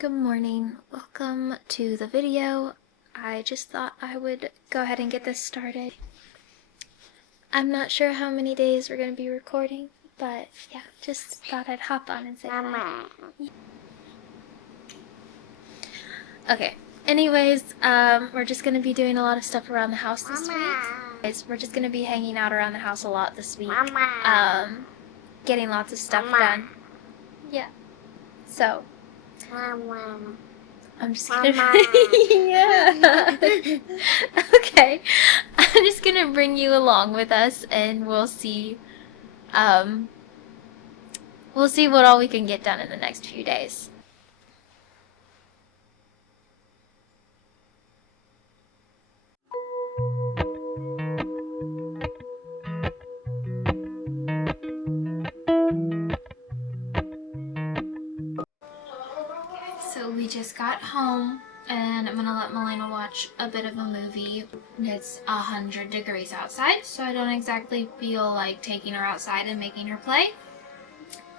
Good morning. Welcome to the video. I just thought I would go ahead and get this started. I'm not sure how many days we're going to be recording, but yeah, just thought I'd hop on and say hi. Okay, anyways, we're just going to be doing a lot of stuff around the house this week. We're just going to be hanging out around the house a lot this week, getting lots of stuff done. Yeah, so I'm just gonna yeah. Okay. I'm just gonna bring you along with us and we'll see what all we can get done in the next few days. So we just got home and I'm gonna let Melena watch a bit of a movie. It's 100 degrees outside, so I don't exactly feel like taking her outside and making her play.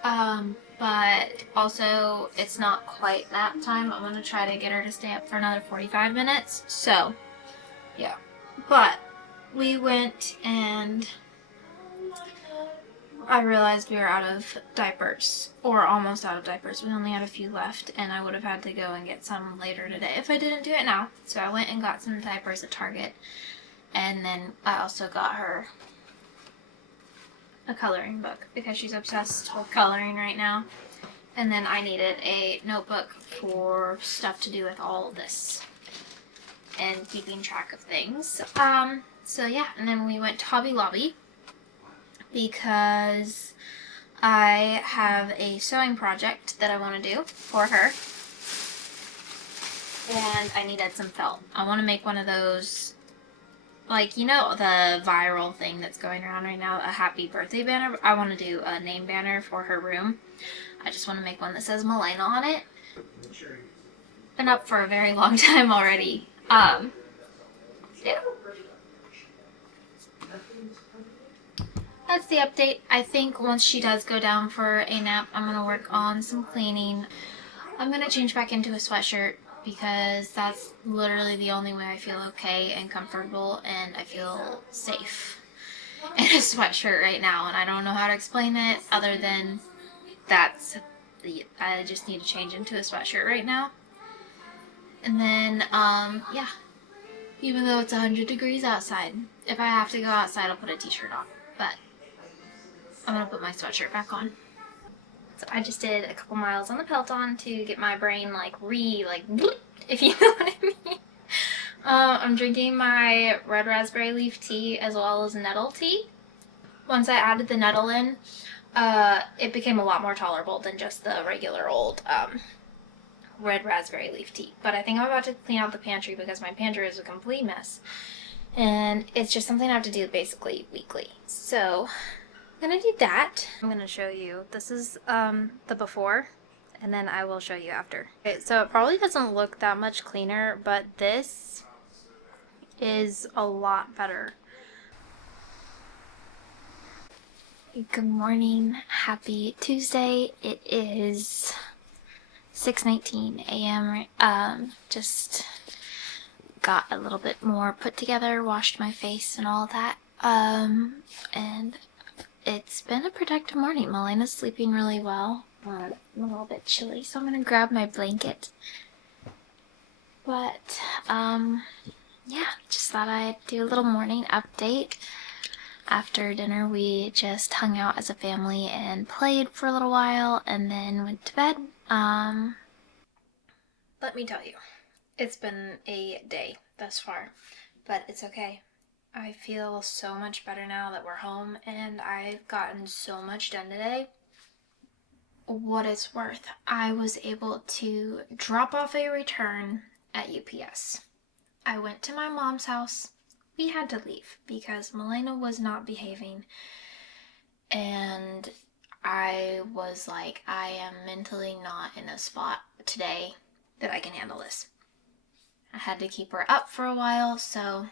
But also it's not quite nap time. I'm gonna try to get her to stay up for another 45 minutes. So, yeah. But we went and I realized we were out of diapers, or almost out of diapers. We only had a few left, and I would have had to go and get some later today if I didn't do it now. So I went and got some diapers at Target, and then I also got her a coloring book because she's obsessed with coloring right now. And then I needed a notebook for stuff to do with all of this and keeping track of things. So yeah, and then we went to Hobby Lobby because I have a sewing project that I want to do for her. And I needed some felt. I want to make one of those, like, you know, the viral thing that's going around right now, a happy birthday banner. I want to do a name banner for her room. I just want to make one that says Melena on it. Been up for a very long time already. Yeah. That's the update. I think once she does go down for a nap, I'm going to work on some cleaning. I'm going to change back into a sweatshirt because that's literally the only way I feel okay and comfortable and I feel safe in a sweatshirt right now. And I don't know how to explain it other than I just need to change into a sweatshirt right now. And then, yeah. Even though it's 100 degrees outside, if I have to go outside, I'll put a t-shirt on. But I'm gonna put my sweatshirt back on. So I just did a couple miles on the Peloton to get my brain if you know what I mean. I'm drinking my red raspberry leaf tea as well as nettle tea. Once I added the nettle in, it became a lot more tolerable than just the regular old red raspberry leaf tea. But I think I'm about to clean out the pantry because my pantry is a complete mess. And it's just something I have to do basically weekly. So I'm gonna do that. I'm gonna show you. This is the before, and then I will show you after. Okay, so it probably doesn't look that much cleaner, but this is a lot better. Good morning. Happy Tuesday. It is 6:19 a.m. Just got a little bit more put together, washed my face and all that. And it's been a productive morning. Melena's sleeping really well. I'm a little bit chilly, so I'm gonna grab my blanket. But, yeah, just thought I'd do a little morning update. After dinner, we just hung out as a family and played for a little while and then went to bed. Let me tell you, it's been a day thus far, but it's okay. I feel so much better now that we're home and I've gotten so much done today. What it's worth, I was able to drop off a return at UPS. I went to my mom's house. We had to leave because Melena was not behaving and I was like, I am mentally not in a spot today that I can handle this. I had to keep her up for a while, so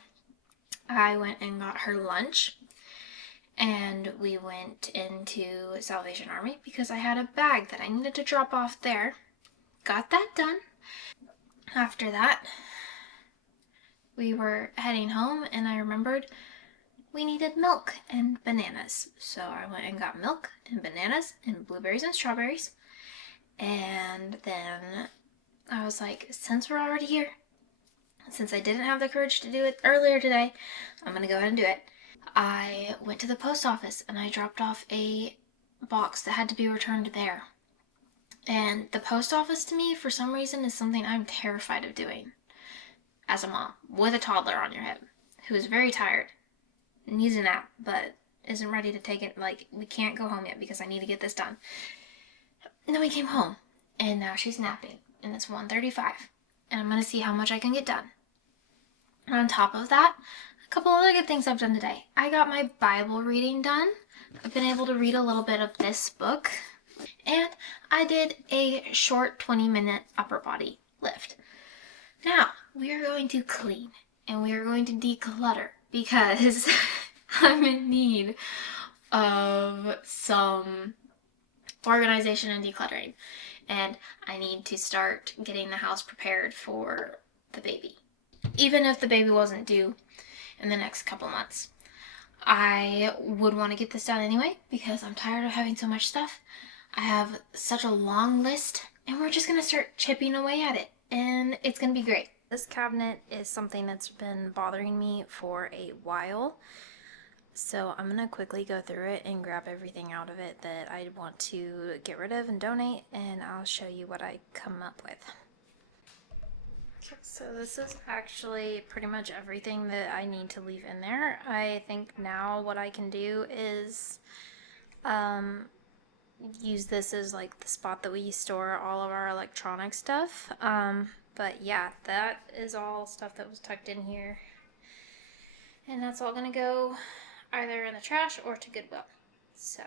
I went and got her lunch and we went into Salvation Army because I had a bag that I needed to drop off there got that done. After that, we were heading home, and I remembered we needed milk and bananas. So I went and got milk and bananas and blueberries and strawberries. And then I was like, since we're already here, since I didn't have the courage to do it earlier today, I'm gonna go ahead and do it. I went to the post office and I dropped off a box that had to be returned there. And the post office to me, for some reason, is something I'm terrified of doing as a mom with a toddler on your hip who is very tired, needs a nap, but isn't ready to take it. Like, we can't go home yet because I need to get this done. And then we came home, and now she's napping, and it's 1:35, and I'm going to see how much I can get done. And on top of that, a couple other good things I've done today. I got my Bible reading done. I've been able to read a little bit of this book, and I did a short 20-minute upper body lift. Now, we are going to clean, and we are going to declutter, because I'm in need of some organization and decluttering, and I need to start getting the house prepared for the baby. Even if the baby wasn't due in the next couple months, I would want to get this done anyway because I'm tired of having so much stuff. I have such a long list, and we're just going to start chipping away at it, and it's going to be great. This cabinet is something that's been bothering me for a while, so I'm going to quickly go through it and grab everything out of it that I want to get rid of and donate, and I'll show you what I come up with. Okay, so this is actually pretty much everything that I need to leave in there. I think now what I can do is use this as like the spot that we store all of our electronic stuff. But yeah, that is all stuff that was tucked in here. And that's all gonna go either in the trash or to Goodwill. So.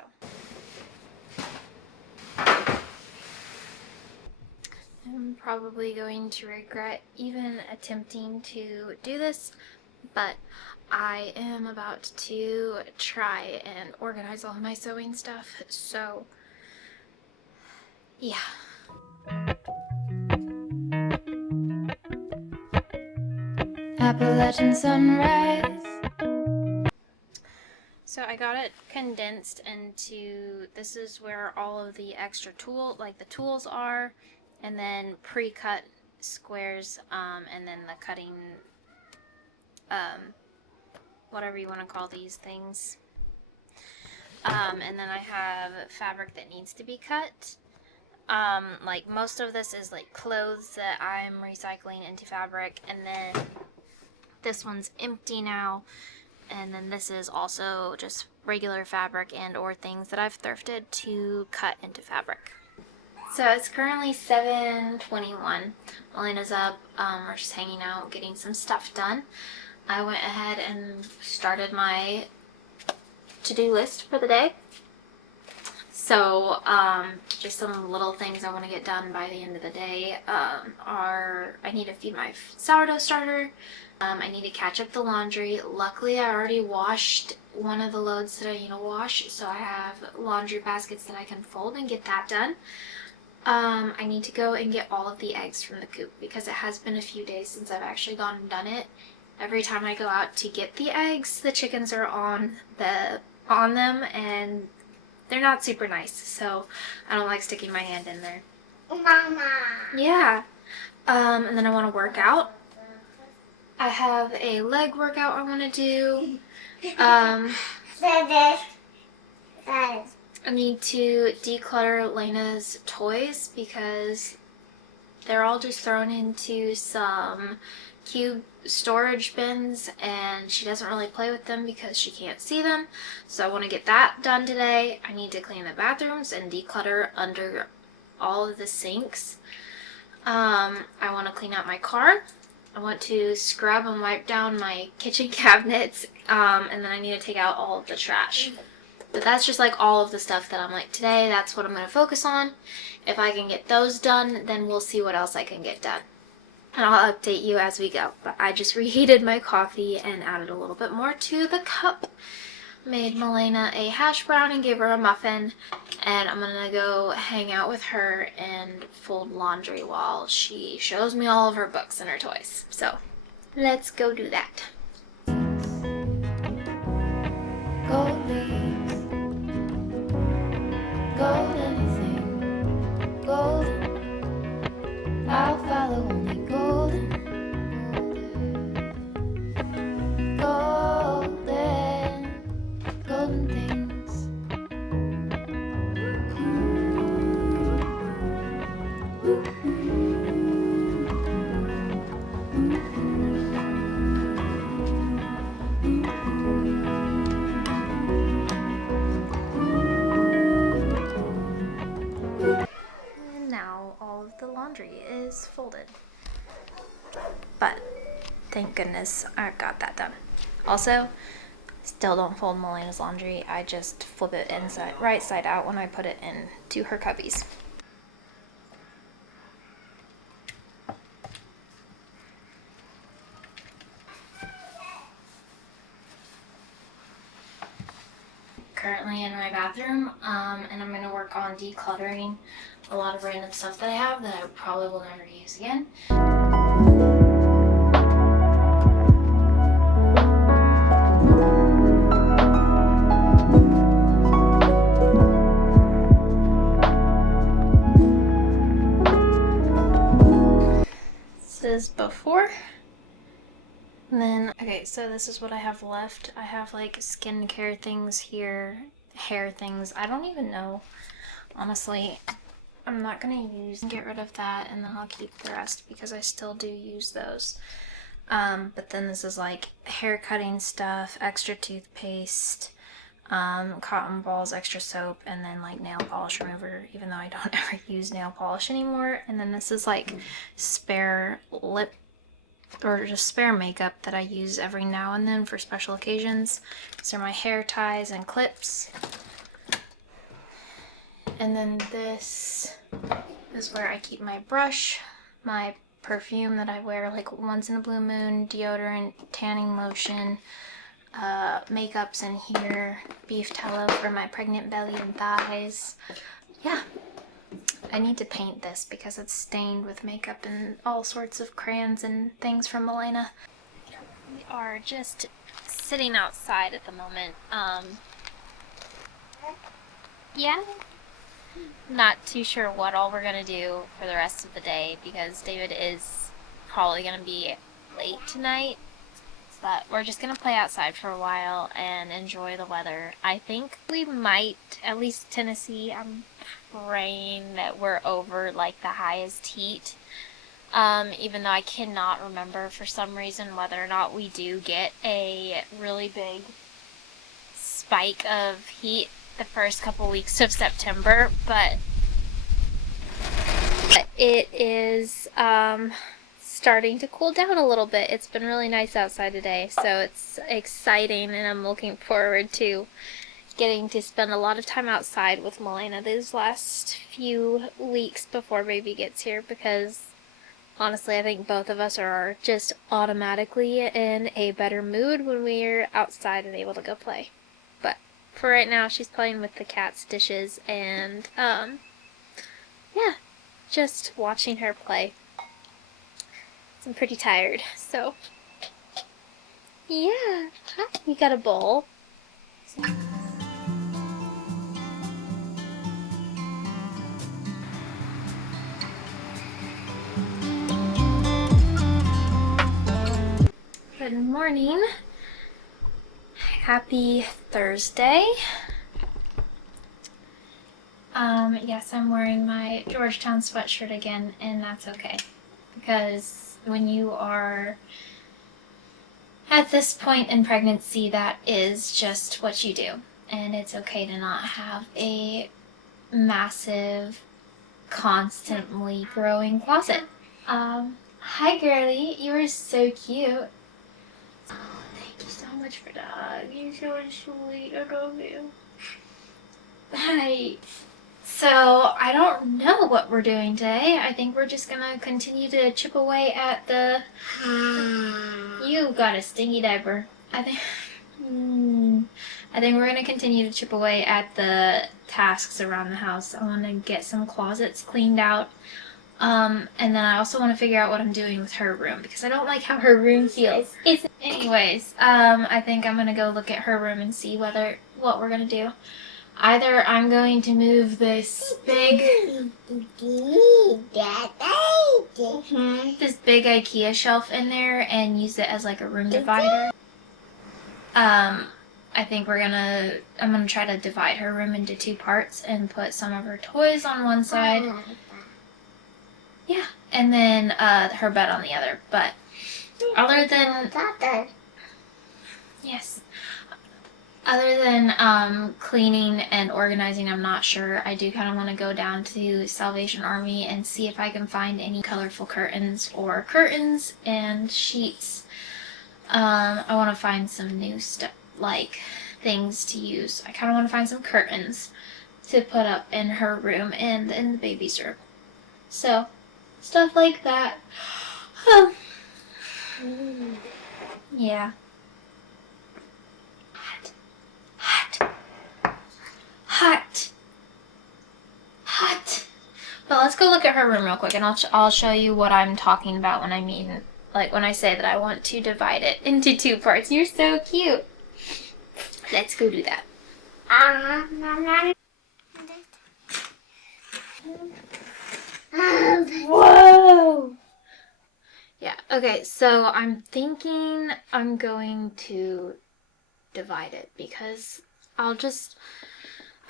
I'm probably going to regret even attempting to do this, but I am about to try and organize all of my sewing stuff, so yeah. Appalachian sunrise. So I got it condensed into, this is where all of the extra the tools are, and then pre-cut squares, and then the cutting, whatever you want to call these things. And then I have fabric that needs to be cut. Like most of this is like clothes that I'm recycling into fabric, and then this one's empty now, and then this is also just regular fabric and or things that I've thrifted to cut into fabric. So it's currently 7:21. Elena's up, we're just hanging out, getting some stuff done. I went ahead and started my to-do list for the day. So, just some little things I want to get done by the end of the day are, I need to feed my sourdough starter, I need to catch up the laundry. Luckily, I already washed one of the loads that I need to wash, so I have laundry baskets that I can fold and get that done. I need to go and get all of the eggs from the coop because it has been a few days since I've actually gone and done it. Every time I go out to get the eggs, the chickens are on them, and they're not super nice, so I don't like sticking my hand in there. Mama! Yeah. And then I want to work out. I have a leg workout I want to do. I need to declutter Lena's toys because they're all just thrown into some cube storage bins, and she doesn't really play with them because she can't see them. So I want to get that done today. I need to clean the bathrooms and declutter under all of the sinks. I want to clean out my car. I want to scrub and wipe down my kitchen cabinets, and then I need to take out all of the trash. But that's just like all of the stuff that I'm like, today that's what I'm going to focus on. If I can get those done, then we'll see what else I can get done. And I'll update you as we go. But I just reheated my coffee and added a little bit more to the cup. made Milena a hash brown and gave her a muffin, and I'm gonna go hang out with her and fold laundry while she shows me all of her books and her toys. So let's go do that. Gold leaves, gold anything, golden, I'll follow only golden, golden, golden things. And now all of the laundry is folded. But thank goodness I got that done. Also, still don't fold Milena's laundry. I just flip it right side out when I put it into her cubbies. Currently in my bathroom, and I'm going to work on decluttering a lot of random stuff that I have that I probably will never use again. This is before. And then, okay, so this is what I have left. I have like skincare things here, hair things. I don't even know. Honestly, I'm not gonna get rid of that, and then I'll keep the rest because I still do use those. But then this is like hair cutting stuff, extra toothpaste, cotton balls, extra soap, and then like nail polish remover, even though I don't ever use nail polish anymore. And then this is like spare lip or just spare makeup that I use every now and then for special occasions. These are my hair ties and clips. And then this is where I keep my brush, my perfume that I wear like once in a blue moon, deodorant, tanning lotion, makeup's in here, beef tallow for my pregnant belly and thighs. Yeah. I need to paint this because it's stained with makeup and all sorts of crayons and things from Milena. We are just sitting outside at the moment. Yeah. Not too sure what all we're gonna do for the rest of the day because David is probably gonna be late tonight. But we're just gonna play outside for a while and enjoy the weather. I think we might, at least Tennessee, I'm praying that we're over like the highest heat. Even though I cannot remember for some reason whether or not we do get a really big spike of heat the first couple weeks of September, but it is starting to cool down a little bit. It's been really nice outside today, so it's exciting, and I'm looking forward to getting to spend a lot of time outside with Milena these last few weeks before baby gets here, because honestly I think both of us are just automatically in a better mood when we're outside and able to go play. But for right now she's playing with the cat's dishes and yeah, just watching her play. I'm pretty tired, so yeah. Hi, you got a bowl. Good morning. Happy Thursday. Yes, I'm wearing my Georgetown sweatshirt again, and that's okay. Because when you are at this point in pregnancy, that is just what you do. And it's okay to not have a massive, constantly growing closet. Hi girlie, you are so cute. Oh, thank you so much for that. You're so sweet. I love you. Hi. So, I don't know what we're doing today. I think we're just gonna continue to chip away at the... You got a stinky diaper. I I think we're going to continue to chip away at the tasks around the house. I want to get some closets cleaned out. And then I also want to figure out what I'm doing with her room because I don't like how her room feels. Anyways, I think I'm going to go look at her room and see what we're going to do. Either I'm going to move this big IKEA shelf in there and use it as like a room divider. I think I'm gonna try to divide her room into 2 parts and put some of her toys on one side. Yeah, and then her bed on the other. But other than cleaning and organizing, I'm not sure. I do kind of want to go down to Salvation Army and see if I can find any colorful curtains or curtains and sheets. I want to find some new stuff, like things to use. I kind of want to find some curtains to put up in her room and in the baby's room. So, stuff like that. Yeah. Hot. But let's go look at her room real quick, and I'll show you what I'm talking about when I mean, like when I say that I want to divide it into 2 parts. You're so cute. Let's go do that. Whoa! Yeah, okay, so I'm thinking I'm going to divide it because I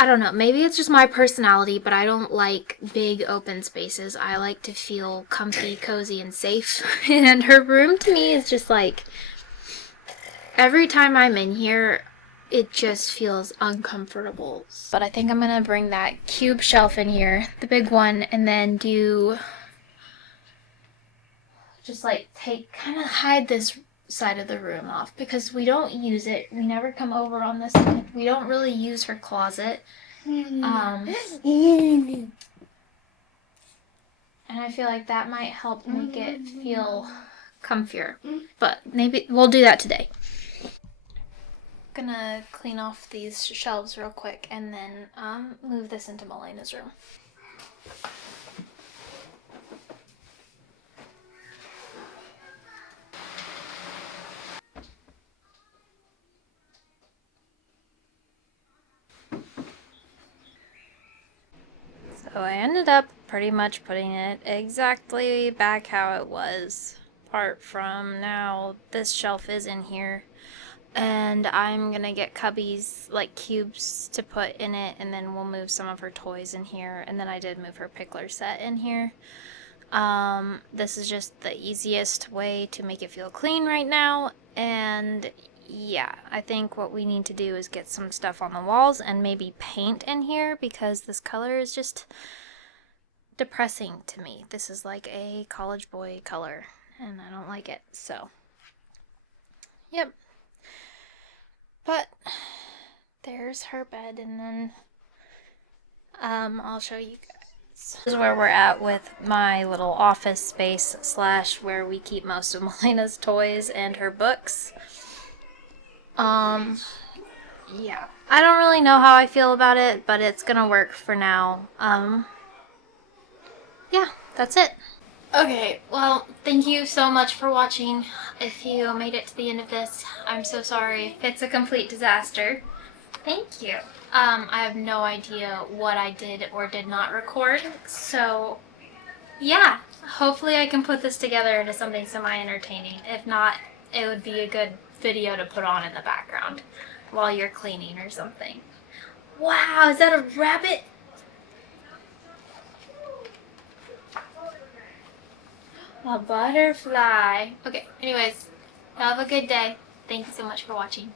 don't know, maybe it's just my personality, but I don't like big open spaces. I like to feel comfy, cozy, and safe. And her room to me is just like, every time I'm in here, it just feels uncomfortable. But I think I'm gonna bring that cube shelf in here, the big one, and then just like hide this side of the room off because we don't use it. We never come over on this side. We don't really use her closet. And I feel like that might help make it feel comfier. But maybe we'll do that today. Gonna clean off these shelves real quick and then move this into Melena's room. So I ended up pretty much putting it exactly back how it was, apart from now this shelf is in here. And I'm gonna get cubbies, like cubes, to put in it, and then we'll move some of her toys in here. And then I did move her pickler set in here. This is just the easiest way to make it feel clean right now. And yeah, I think what we need to do is get some stuff on the walls and maybe paint in here because this color is just depressing to me. This is like a college boy color and I don't like it. So, yep. But there's her bed, and then I'll show you guys. This is where we're at with my little office space / where we keep most of Melena's toys and her books. Yeah. I don't really know how I feel about it, but it's gonna work for now. Yeah, that's it. Okay, well, thank you so much for watching. If you made it to the end of this, I'm so sorry if it's a complete disaster. Thank you. I have no idea what I did or did not record, so yeah, hopefully I can put this together into something semi-entertaining. If not, it would be a good video to put on in the background while you're cleaning or something. Wow, is that a rabbit? A butterfly. Okay, anyways, have a good day. Thank you so much for watching.